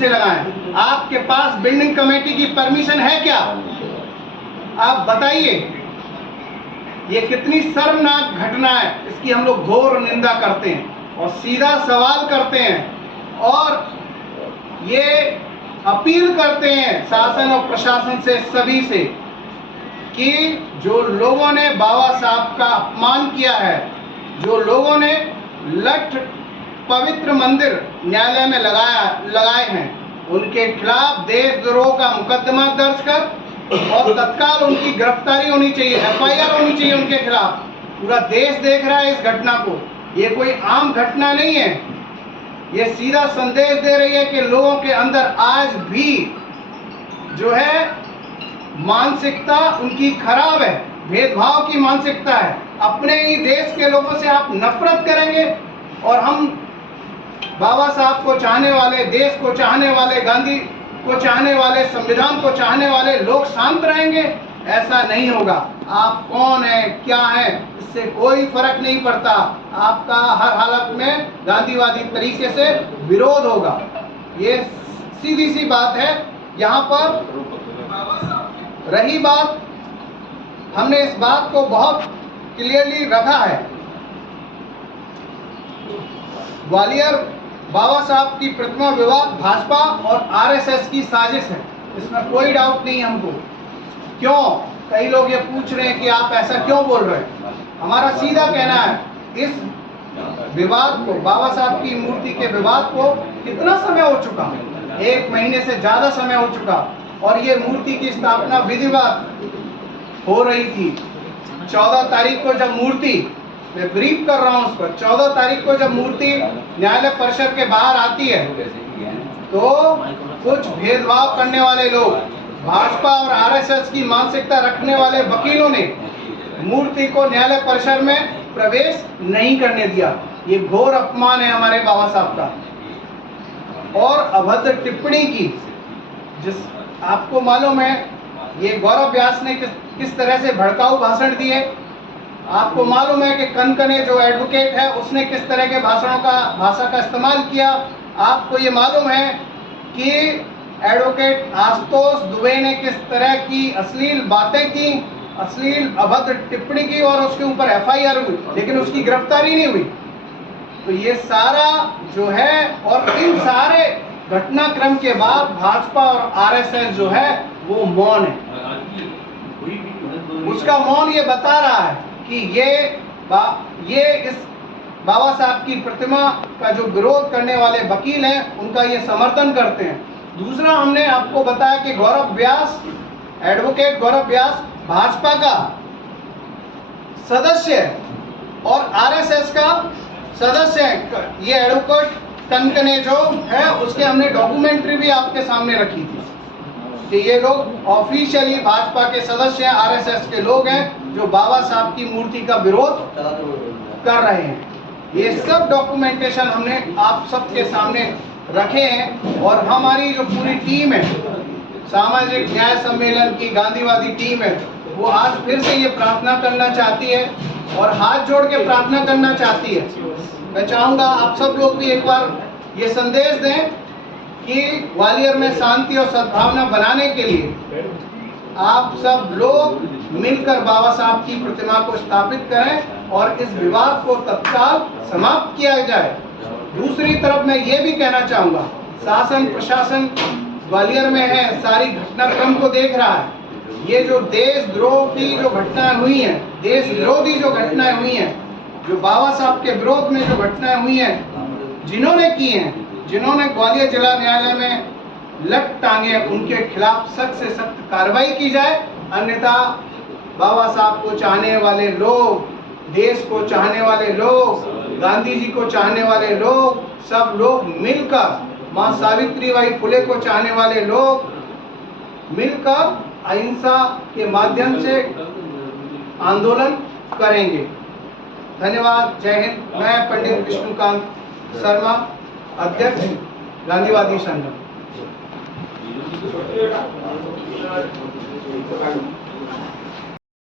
से लगाएं। आपके पास बिल्डिंग कमेटी की परमिशन है क्या? आप बताइए। ये कितनी शर्मनाक घटना है, इसकी हम लोग घोर निंदा करते हैं और सीधा सवाल करते हैं और ये अपील करते हैं शासन और प्रशासन से, सभी से, कि जो लोगों ने बाबा साहब का अपमान किया है, जो लोगों ने लठ पवित्र मंदिर न्यायालय में लगाए हैं, उनके खिलाफ देशद्रोह का मुकदमा दर्ज कर और तत्काल उनकी गिरफ्तारी होनी चाहिए, FIR होनी चाहिए उनके खिलाफ। पूरा देश देख रहा है इस घटना को, ये कोई आम घटना नहीं है। ये सीधा संदेश दे रही है कि लोगों के अंदर आज भी जो है मानसिकता उनकी खराब है, भेदभाव की मानसिकता है। अपने ही देश के लोगों से आप नफरत करेंगे और हम बाबा साहब को चाहने वाले, देश को चाहने वाले, गांधी को चाहने वाले, संविधान को चाहने वाले लोग शांत रहेंगे? ऐसा नहीं होगा। आप कौन है, क्या है, इससे कोई फर्क नहीं पड़ता। आपका हर हालत में गांधीवादी तरीके से विरोध होगा। ये सीधी सी बात है। यहाँ पर रही बात, हमने इस बात को बहुत क्लियरली रखा है, ग्वालियर बाबा साहब की प्रतिमा विवाद भाजपा और RSS की साजिश है, इसमें कोई डाउट नहीं हमको। क्यों? कई लोग ये पूछ रहे हैं कि आप ऐसा क्यों बोल रहे हैं। हमारा सीधा कहना है, इस विवाद को, बाबा साहब की मूर्ति के विवाद को कितना समय हो चुका, 1 महीने से ज्यादा समय हो चुका, और ये मूर्ति की स्थापना विधिवत हो रही थी। 14 तारीख को जब मूर्ति, मैं ब्रीफ कर रहा हूं उस पर, 14 तारीख को जब मूर्ति न्यायालय परिसर के बाहर आती है तो कुछ भेदभाव करने वाले लोग, भाजपा और RSS की मानसिकता रखने वाले वकीलों ने मूर्ति को न्यायालय परिसर में प्रवेश नहीं करने दिया। ये घोर अपमान है हमारे बाबा साहब का। और अभद्र टिप्पणी की, जिस आपको मालूम है ये गौरव व्यास ने किस तरह से भड़काऊ भाषण दिए। आपको मालूम है कि कनकने जो एडवोकेट है उसने किस तरह के भाषा का इस्तेमाल किया। आपको ये मालूम है कि एडवोकेट आशुतोष दुबे ने किस तरह की अश्लील बातें की, अश्लील अभद्र टिप्पणी की और उसके ऊपर FIR हुई, लेकिन उसकी गिरफ्तारी नहीं हुई। तो ये सारा जो है, और इन सारे घटनाक्रम के बाद भाजपा और RSS जो है वो मौन है। उसका मौन ये बता रहा है कि ये इस बाबा साहब की प्रतिमा का जो विरोध करने वाले वकील हैं उनका ये समर्थन करते हैं। दूसरा, हमने आपको बताया कि गौरव व्यास, एडवोकेट गौरव व्यास भाजपा का सदस्य है और RSS का सदस्य है। ये एडवोकेट कनकने जो है उसके हमने डॉक्यूमेंट्री भी आपके सामने रखी थी कि ये लोग ऑफिशियली भाजपा के सदस्य हैं, RSS के लोग हैं जो बाबा साहब की मूर्ति का विरोध कर रहे हैं। ये सब डॉक्यूमेंटेशन हमने आप सबके सामने रखे हैं। और हमारी जो पूरी टीम है, सामाजिक न्याय सम्मेलन की गांधीवादी टीम है, वो आज फिर से ये प्रार्थना करना चाहती है और हाथ जोड़ के प्रार्थना करना चाहती है। मैं चाहूँगा आप सब लोग भी एक बार ये संदेश दें कि ग्वालियर में शांति और सद्भावना बनाने के लिए आप सब लोग मिलकर बाबा साहब की प्रतिमा को स्थापित करें और इस विवाद को तत्काल समाप्त किया जाए। दूसरी तरफ मैं ये भी कहना चाहूँगा, शासन प्रशासन ग्वालियर में है, सारी घटनाक्रम को देख रहा है। ये जो देशद्रोह की जो घटनाएं हुई हैं, देश विरोधी जो घटनाएं हुई हैं, जो बाबा साहब के विरोध में जो घटनाएं हुई हैं, जिन्होंने की हैं, जिन्होंने ग्वालियर जिला न्यायालय में लट टांगे, उनके खिलाफ सख्त से सख्त कार्रवाई की जाए। अन्यथा बाबा साहब को चाहने वाले लोग, देश को चाहने वाले लोग, गांधी जी को चाहने वाले लोग, सब लोग मिलकर, मां सावित्रीबाई फुले को चाहने वाले लोग मिलकर अहिंसा के माध्यम से आंदोलन करेंगे। धन्यवाद। जय हिंद। मैं पंडित विष्णुकांत शर्मा, अध्यक्ष गांधीवादी संघ।